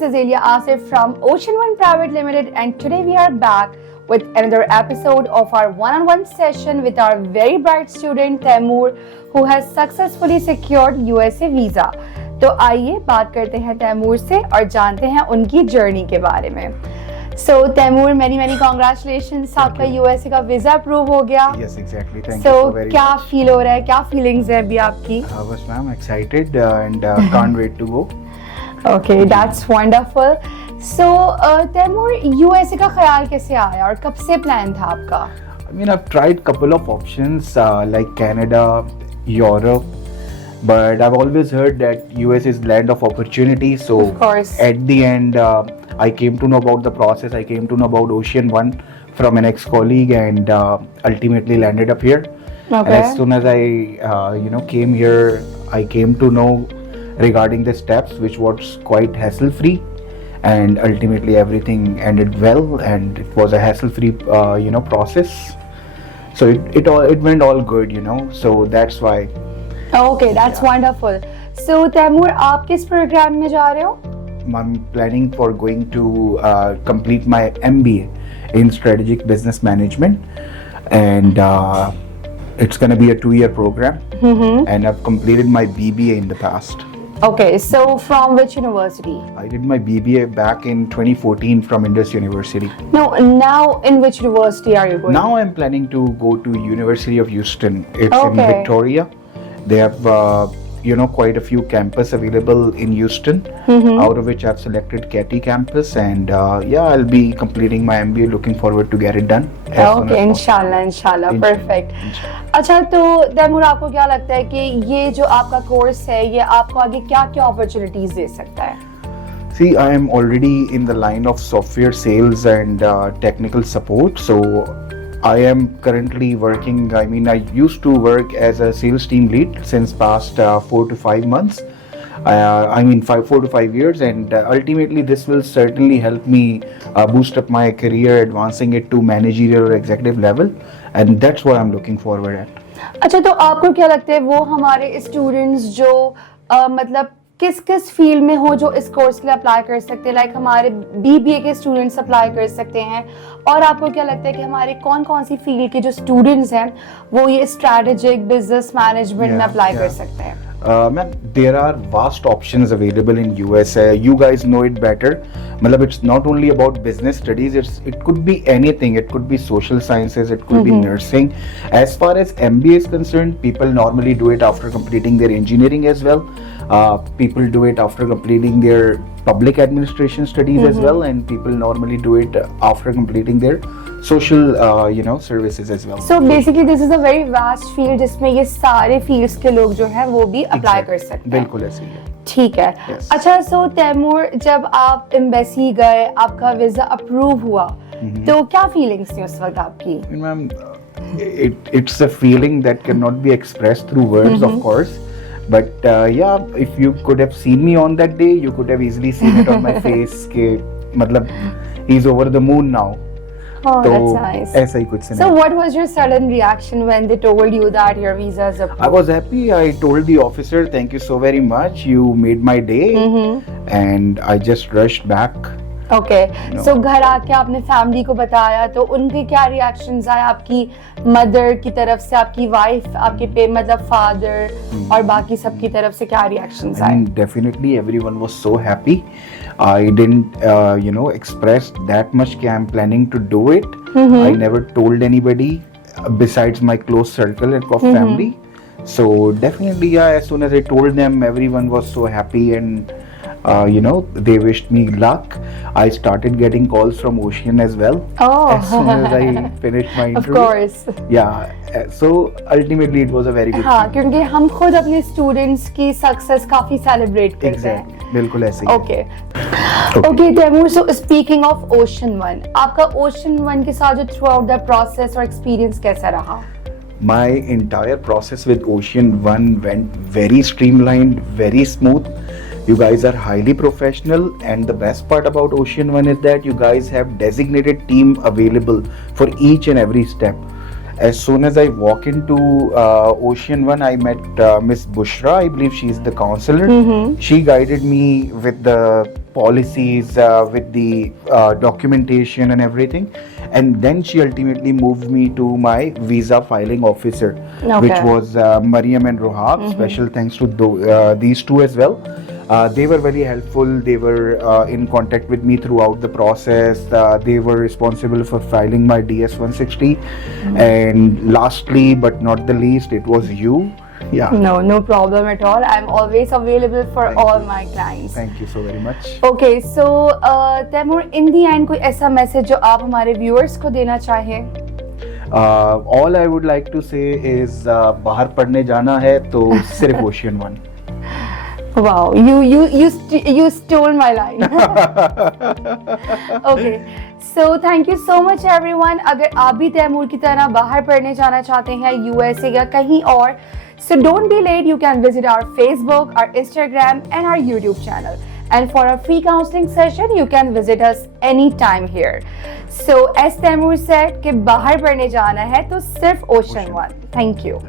this is Elia Asif from Ocean One Private Limited, and today we are back with another episode of our one-on-one session with our very bright student Taimur, who has successfully secured USA visa. तो आइए बात करते हैं तैमूर से और जानते हैं उनकी जर्नी के बारे में. So तैमूर, many congratulations, आपका USA का वीजा अप्रूव हो गया. Yes, exactly. Thank so, you so very क्या much. फील हो रहा है, क्या फीलिंग्स है अभी आपकी? बस ma'am excited and can't wait to go. Okay, that's wonderful. So Taimur, USA का ख्याल कैसे आया और कब से प्लान था आपका? I mean, I've tried couple of options like Canada, Europe, but I've always heard that US is land of opportunity. So of course. At the end, I came to know about the process. I came to know about Ocean One from an ex-colleague, and ultimately landed up here. Okay. As soon as I, came here, I came to know regarding the steps, which was quite hassle-free, and ultimately everything ended well, and it was a hassle-free, process. So it went all good, So that's why. Okay, that's wonderful. So Taimur, आप किस programme में जा रहे हो? I'm planning for going to complete my MBA in strategic business management, and it's going to be a 2-year program. And I've completed my BBA in the past. Okay, so from which university? I did my BBA back in 2014 from Indus University. No, now in which university are you going? Now I'm planning to go to University of Houston. It's in Okay. Victoria. They have quite a few campus available in Houston, out of which I've selected Katy campus, and I'll be completing my MBA. Looking forward to get it done. Okay, इंशाल्लाह, perfect. अच्छा, तो तैमूर, आपको क्या लगता है कि ये जो आपका कोर्स है, ये आपको आगे क्या अपॉर्चुनिटीज दे सकता है? See, I am already in the line of software sales and technical support. So I am currently working. I mean, I used to work as a sales team lead since past 4 to 5 months. 4 to 5 years, and ultimately this will certainly help me boost up my career, advancing it to managerial or executive level, and that's what I'm looking forward at. अच्छा, तो आपको क्या लगता है वो हमारे students जो मतलब किस फील्ड में हो जो इस कोर्स के लिए अप्लाई कर सकते हैं? लाइक हमारे बीबीए के स्टूडेंट्स अप्लाई कर सकते हैं, और आपको क्या लगता है कि हमारे कौन सी फील्ड के जो स्टूडेंट्स हैं वो ये स्ट्रेटेजिक बिजनेस मैनेजमेंट में अप्लाई कर सकते हैं? Ma'am, there are vast options available in US. You guys know it better. Matlab, it's not only about business studies. It could be anything. It could be social sciences. It could be nursing. As far as MBA is concerned, people normally do it after completing their engineering as well. People do it after completing their public administration studies as well, and people normally do it after completing their social, services as well. So basically, this is a very vast field जिसमें ये सारे fields के लोग जो हैं वो भी apply कर सकते हैं. बिल्कुल ऐसे ही है. ठीक है. अच्छा, सो तैमूर, जब आप एम्बेसी गए, आपका वीजा अप्रूव हुआ, तो क्या फीलिंग्स थी उस वक्त आपकी? Ma'am, it's a feeling that cannot be expressed through words, of course. But if you could have seen me on that day, you could have easily seen it on my face. कि मतलब he's over the moon now. Oh, तो that's nice. ऐसा ही कुछ So what was your sudden reaction when they told you that your visa is approved? I was happy. I told the officer, "Thank you so very much. You made my day." And I just rushed back. Okay. So घर आके आपने family को बताया, तो उनके क्या reactions आए? आपकी मदर की तरफ से, आपकी वाइफ, आपके मतलब फादर और बाकी सब की तरफ से क्या रिएक्शंस आए? Definitely everyone was so happy. I didn't express that much कि I'm planning to do it. I never told anybody besides my close circle of family. So definitely, as soon as I told them, everyone was so happy, and they wished me luck. I started getting calls from Ocean as well. Oh. As soon as I finished my interview. Of course. Yeah. So ultimately it was a very good हाँ, thing. क्योंकि हम खुद अपने students की success काफी celebrate करते हैं. Exactly. बिल्कुल ऐसे ही. Okay, Taimur, so speaking of Ocean One, आपका Ocean One के साथ जो throughout the process और experience कैसा रहा? My entire process with Ocean One went very streamlined, very smooth. You guys are highly professional, and the best part about Ocean One is that you guys have designated team available for each and every step. As soon as I walk into Ocean One, I met Miss Bushra. I believe she's the counselor. She guided me with the policies, with the documentation and everything. And then she ultimately moved me to my visa filing officer, which was Mariam and Rohab. Special thanks to these two as well. They were very helpful. They were in contact with me throughout the process. They were responsible for filing my DS 160. And lastly, but not the least, it was you. Yeah. No problem at all. I'm always available for Thank all you. my clients. Thank you so very much. Okay, so Taimur, in the end, कोई ऐसा message जो आप हमारे viewers को देना चाहें? All I would like to say is बाहर पढ़ने जाना है तो सिर्फ Ocean One. Wow, you stole my line. Okay, so thank you so much everyone. अगर आप भी तैमूर की तरह बाहर पढ़ने जाना चाहते हैं USA या कहीं और, so don't be late. You can visit our Facebook, our Instagram, and our YouTube channel. And for a free counseling session, you can visit us anytime here. So as Taimur said कि बाहर पढ़ने जाना है तो सिर्फ Ocean One. Thank you.